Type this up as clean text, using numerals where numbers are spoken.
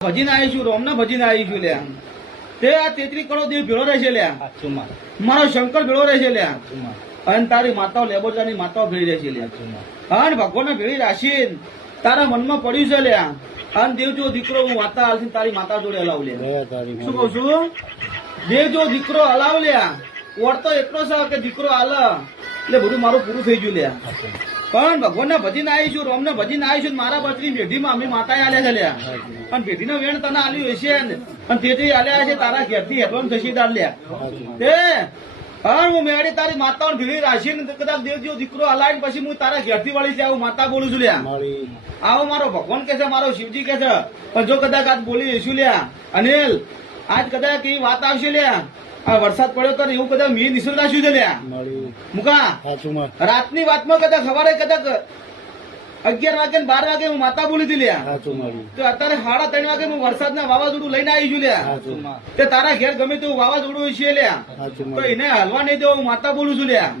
ભજીને આવીશું રોમના ભજીને આવીશું લ્યા તે આ 33 કરોડ દેવ ભેળો રહેશે લ્યા મારો શંકર ભેળો રહેશે લ્યા અને તારી માતાઓ લેબોજાની માતાઓ ભેળી રહેશે લ્યા અને ભગવાનને ભેળી રાખીને તારા મનમાં પડ્યું છે લ્યા અને દેવ જો દીકરો હું વાતા હાલથી તારી માતા જોડે હલાવ લ્યા શું કઉ છું દેવ જો દીકરો હલાવ લ્યા ઓળતો એટલો છે કે દીકરો હાલ એટલે બધું મારું પૂરું થઈ ગયું લ્યા પણ ભગવાનના ભજીને આવીશું રોમના ભજીને આવીશું મારા બચરી પેઢીમાં અમે માતાએ આલ્યા છે લ્યા અને પેઢીનો વેણ તને આલ્યું હશે અને તેથી આલ્યા છે તારા ઘેરથી હેઠળ થશીદાર લ્યા તે હું મેળી તારી માતાઓને ભીડી રાખીને કદાચ દેવજીઓ દીકરો હલાવીને પછી હું તારા ઘેરથી વળી છે આવું માતા બોલું છું લ્યા આવો મારો ભગવાન કે છે મારો શિવજી કે છે પણ જો કદાચ આજ બોલી જઈશું લ્યા અનિલ આજ કદાચ એ વાત આવશે લ્યા આ વરસાદ પડ્યો તો એવું કદાચ મી નિસલ રાખ્યું છે લ્યા મુકા રાતની વાતમાં કદાચ સવારે કદાચ 11 વાગે 12 વાગે હું માતા બોલી હતી લ્યા તો અત્યારે 3:30 વાગે હું વરસાદના વાવાઝોડું લઈને આવી છું લ્યા તે તારા ઘેર ગમે તેવું વાવાઝોડું છે લ્યા તો એને હાલવા નહીં દેવું હું માતા બોલું છું લ્યા